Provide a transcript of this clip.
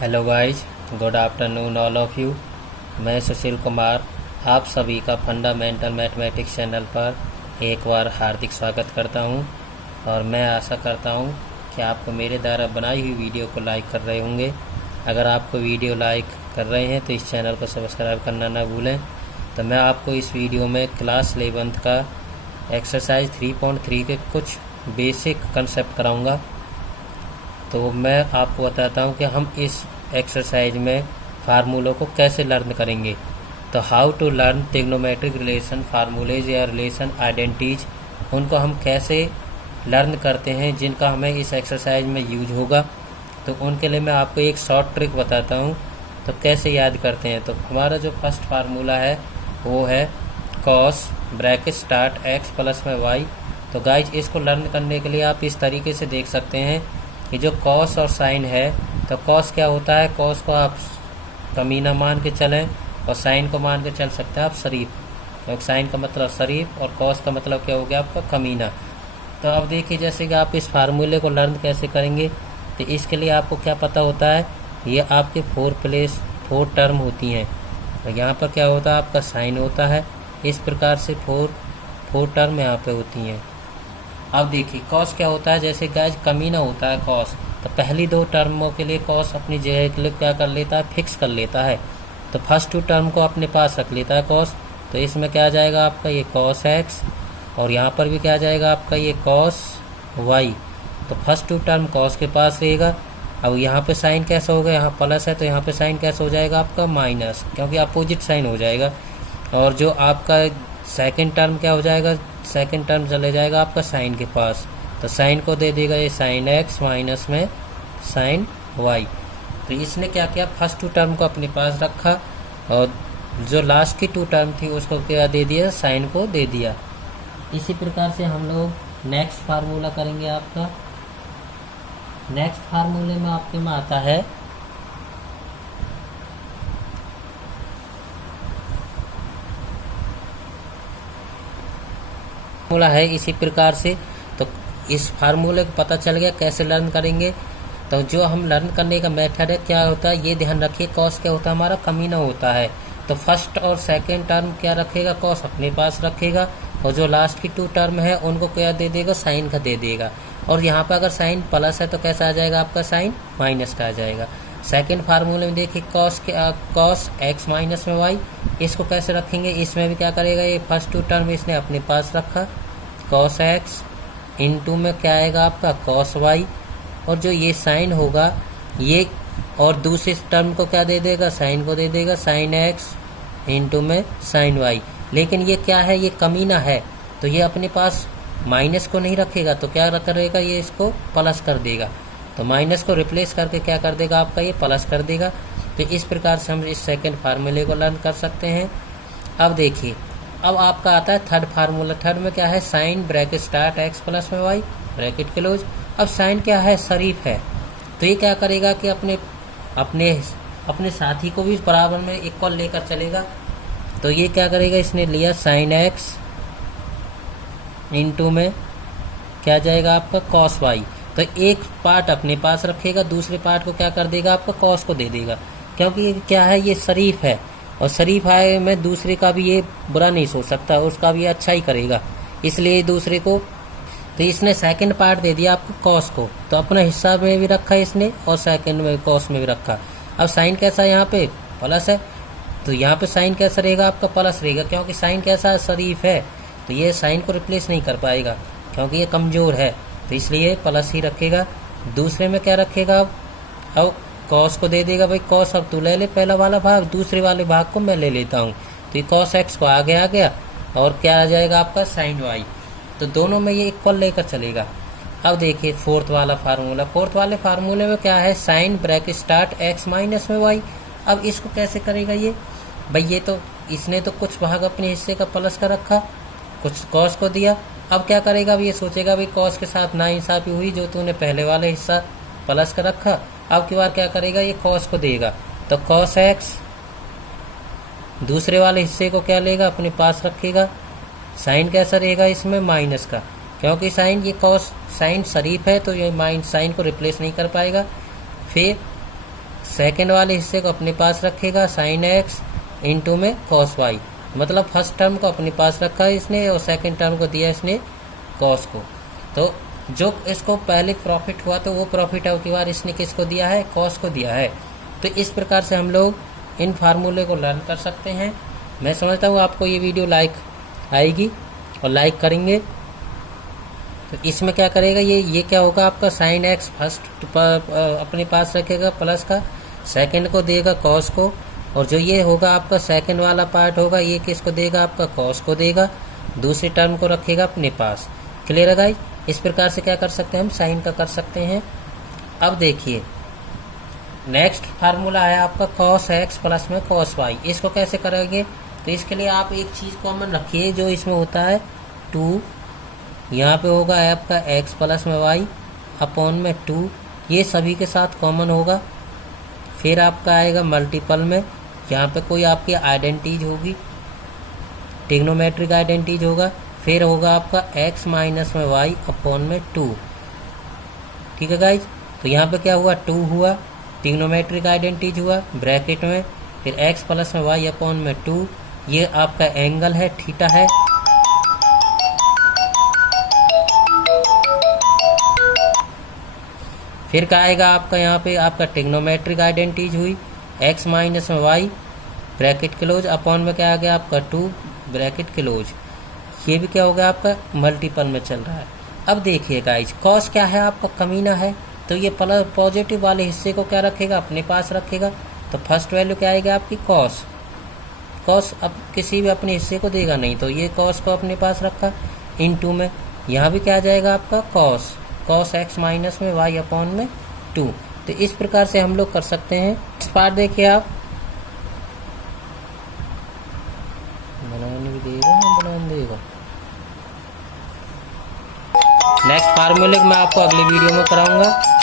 Hello guys, good afternoon all of you. मैं सुशील कुमार आप सभी का फंडामेंटल मैथमेटिक्स चैनल पर एक बार हार्दिक स्वागत करता हूं और मैं आशा करता हूं कि आपको मेरे द्वारा बनाई हुई वीडियो को लाइक कर रहे होंगे। अगर आपको वीडियो लाइक कर रहे हैं तो इस चैनल को सब्सक्राइब करना ना भूलें। तो मैं आपको इस वीडियो में क्लास 11th का एक्सरसाइज 3.3 के कुछ बेसिक कंसेप्ट कराऊँगा। तो मैं आपको बताता हूं कि हम इस एक्सरसाइज में फार्मूलों को कैसे लर्न करेंगे। तो how to learn trigonometric relation formulas या रिलेशन आइडेंटिटीज, उनको हम कैसे लर्न करते हैं जिनका हमें इस एक्सरसाइज में यूज होगा। तो उनके लिए मैं आपको एक शॉर्ट ट्रिक बताता हूं। तो कैसे याद करते हैं, तो हमारा जो फर्स्ट फार्मूला है वो है cos bracket start X plus में वाई। तो गाइज इसको लर्न करने के लिए आप इस तरीके से देख सकते हैं कि जो कॉस और साइन है, तो कॉस क्या होता है, कॉस को आप कमीना मान के चलें और साइन को मान के चल सकते हैं आप शरीफ, क्योंकि साइन का मतलब शरीफ और कॉस का मतलब क्या हो गया आपका कमीना। तो अब देखिए जैसे कि आप इस फार्मूले को लर्न कैसे करेंगे। तो इसके लिए आपको क्या पता होता है, ये आपके 4 टर्म होती हैं। तो यहाँ पर क्या होता है आपका साइन होता है, इस प्रकार से 4 टर्म यहाँ पे होती हैं। अब देखिए कॉस क्या होता है, जैसे गाइज कमीना होता है कॉस, तो पहली 2 टर्मों के लिए कॉस अपनी जगह के लिए क्या कर लेता है, फिक्स कर लेता है। तो फर्स्ट 2 टर्म को अपने पास रख लेता है कॉस। तो इसमें क्या आ जाएगा आपका ये कॉस एक्स, और यहाँ पर भी क्या आ जाएगा आपका ये कॉस वाई। तो फर्स्ट 2 टर्म कॉस के पास रहेगा। अब यहाँ पे साइन कैसा होगा, यहाँ प्लस है तो यहाँ पे साइन कैसा हो जाएगा आपका माइनस, क्योंकि अपोजिट साइन हो जाएगा। और जो आपका सेकंड टर्म क्या हो जाएगा, सेकंड टर्म चले जाएगा आपका साइन के पास। तो साइन को दे देगा ये साइन एक्स माइनस में साइन वाई। तो इसने क्या किया, फर्स्ट 2 टर्म को अपने पास रखा और जो लास्ट की 2 टर्म थी उसको क्या दे दिया, साइन को दे दिया। इसी प्रकार से हम लोग नेक्स्ट फार्मूला करेंगे। आपका नेक्स्ट फार्मूले में आपके में आता है फार्मूला है इसी प्रकार से। तो इस फार्मूले को पता चल गया कैसे लर्न करेंगे। तो जो हम लर्न करने का मेथड है क्या होता है, ये ध्यान रखिए, कॉस क्या होता है हमारा कमीना होता है। तो फर्स्ट और सेकंड टर्म क्या रखेगा, कॉस अपने पास रखेगा, और जो लास्ट की 2 टर्म है उनको क्या दे देगा, साइन का दे देगा। और यहाँ पर अगर साइन प्लस है तो कैसा आ जाएगा आपका साइन माइनस का आ जाएगा। सेकेंड फार्मूले में देखिए कॉस एक्स माइनस में वाई, इसको कैसे रखेंगे, इसमें भी क्या करेगा, ये फर्स्ट 2 टर्म इसने अपने पास रखा कॉस एक्स, इनटू में क्या आएगा आपका कॉस वाई, और जो ये साइन होगा ये, और दूसरे टर्म को क्या दे देगा, साइन को दे देगा साइन एक्स इनटू में साइन वाई। लेकिन ये क्या है, ये कमीना है, तो ये अपने पास माइनस को नहीं रखेगा, तो क्या करेगा, ये इसको प्लस कर देगा। तो माइनस को रिप्लेस करके क्या कर देगा आपका ये प्लस कर देगा। तो इस प्रकार से हम इस सेकेंड फार्मूले को लर्न कर सकते हैं। अब देखिए अब आपका आता है थर्ड फार्मूला। थर्ड में क्या है, sine bracket start X plus में वाई ब्रैकेट क्लोज। अब साइन क्या है, शरीफ है, तो ये क्या करेगा कि अपने अपने अपने साथी को भी बराबर में इक्वल लेकर चलेगा। तो ये क्या करेगा, इसने लिया साइन एक्स इनटू में क्या जाएगा आपका कॉस वाई। तो एक पार्ट अपने पास रखेगा, दूसरे पार्ट को क्या कर देगा आपका कॉस को दे देगा, क्योंकि ये क्या है, ये शरीफ है, और शरीफ आए में दूसरे का भी ये बुरा नहीं सोच सकता, उसका भी अच्छा ही करेगा, इसलिए दूसरे को। तो इसने सेकंड पार्ट दे दिया आपको कॉस को, तो अपना हिस्सा में भी रखा इसने और सेकंड में कॉस में भी रखा। अब साइन कैसा है, यहाँ पे प्लस है, तो यहाँ पे साइन कैसा रहेगा आपका प्लस रहेगा, क्योंकि साइन कैसा है, शरीफ है, तो ये साइन को रिप्लेस नहीं कर पाएगा क्योंकि ये कमजोर है, तो इसलिए प्लस ही रखेगा। दूसरे में क्या रखेगा, अब कॉस को दे देगा, भाई कॉस अब तू ले ले पहला वाला भाग, दूसरे वाले भाग को मैं ले लेता हूँ। तो ये कॉस एक्स को आगे आ गया, और क्या आ जाएगा आपका साइन वाई। तो दोनों में ये इक्वल लेकर चलेगा। अब देखिए फोर्थ वाला फार्मूला। फोर्थ वाले फार्मूले में क्या है, sine bracket start X minus में वाई। अब इसको कैसे करेगा ये, भाई ये तो इसने तो कुछ भाग अपने हिस्से का प्लस का रखा, कुछ कॉस को दिया। अब क्या करेगा, अब ये सोचेगा भाई कॉस के साथ नाइंसाफी हुई, जो तूने पहले वाले हिस्सा प्लस का रखा, अब की बार क्या करेगा, ये कॉस को देगा। तो कॉस एक्स दूसरे वाले हिस्से को क्या लेगा, अपने पास रखेगा। साइन कैसा रहेगा इसमें माइनस का, क्योंकि साइन ये कॉस साइन शरीफ है, तो ये माइन साइन को रिप्लेस नहीं कर पाएगा। फिर सेकंड वाले हिस्से को अपने पास रखेगा साइन एक्स इंटू में कॉस वाई, मतलब फर्स्ट टर्म को अपने पास रखा है इसने और सेकंड टर्म को दिया इसने कॉस को। तो जो इसको पहले प्रॉफिट हुआ तो वो प्रॉफिट अब की बार इसने किसको दिया है, कॉस को दिया है। तो इस प्रकार से हम लोग इन फार्मूले को लर्न कर सकते हैं। मैं समझता हूँ आपको ये वीडियो लाइक आएगी और लाइक करेंगे। तो इसमें क्या करेगा, ये क्या होगा आपका साइन एक्स फर्स्ट अपने पास रखेगा प्लस का, सेकंड को देगा कॉस को, और जो ये होगा आपका सेकंड वाला पार्ट होगा ये किसको देगा, आपका कॉस को देगा, दूसरी टर्म को रखेगा अपने पास। क्लियर है गाइस? इस प्रकार से क्या कर सकते हैं हम, साइन का कर सकते हैं। अब देखिए नेक्स्ट फार्मूला है आपका कॉस एक्स प्लस में कॉस वाई। इसको कैसे करेंगे, तो इसके लिए आप एक चीज कॉमन रखिए जो इसमें होता है 2, यहाँ पे होगा आपका एक्स प्लस में वाई अपॉन में 2, ये सभी के साथ कॉमन होगा। फिर आपका आएगा मल्टीपल में, यहाँ पे कोई आपकी आइडेंटिटीज होगी, ट्रिग्नोमेट्रिक आइडेंटिटीज होगा। फिर होगा आपका x माइनस में y अपॉन में 2। ठीक है गाइज? तो यहाँ पे क्या हुआ, 2 हुआ, ट्रिग्नोमेट्रिक आइडेंटिटीज हुआ ब्रैकेट में, फिर x प्लस में y अपॉन में 2, ये आपका एंगल है थीटा है। फिर क्या आएगा आपका, यहाँ पे आपका ट्रिग्नोमेट्रिक आइडेंटिटीज हुई, x माइनस में y ब्रैकेट क्लोज अपॉन में क्या आ गया आपका 2 ब्रैकेट क्लोज, ये भी क्या हो गया आपका मल्टीपल में चल रहा है। अब देखिए गाइज कॉस क्या है आपका कमीना है, तो ये पॉजिटिव वाले हिस्से को क्या रखेगा, अपने पास रखेगा। तो फर्स्ट वैल्यू क्या आएगी आपकी कॉस, कॉस अब किसी भी अपने हिस्से को देगा नहीं, तो ये कॉस को अपने पास रखा इनटू में, यहाँ भी क्या आ जाएगा आपका कॉस, कॉस एक्स माइनस में वाई अपॉन में 2। तो इस प्रकार से हम लोग कर सकते हैं। इस पार्ट देखिए आप, बनाने भी देगा ना, बनाने देगा। नेक्स्ट फार्मूले मैं आपको अगली वीडियो में कराऊंगा।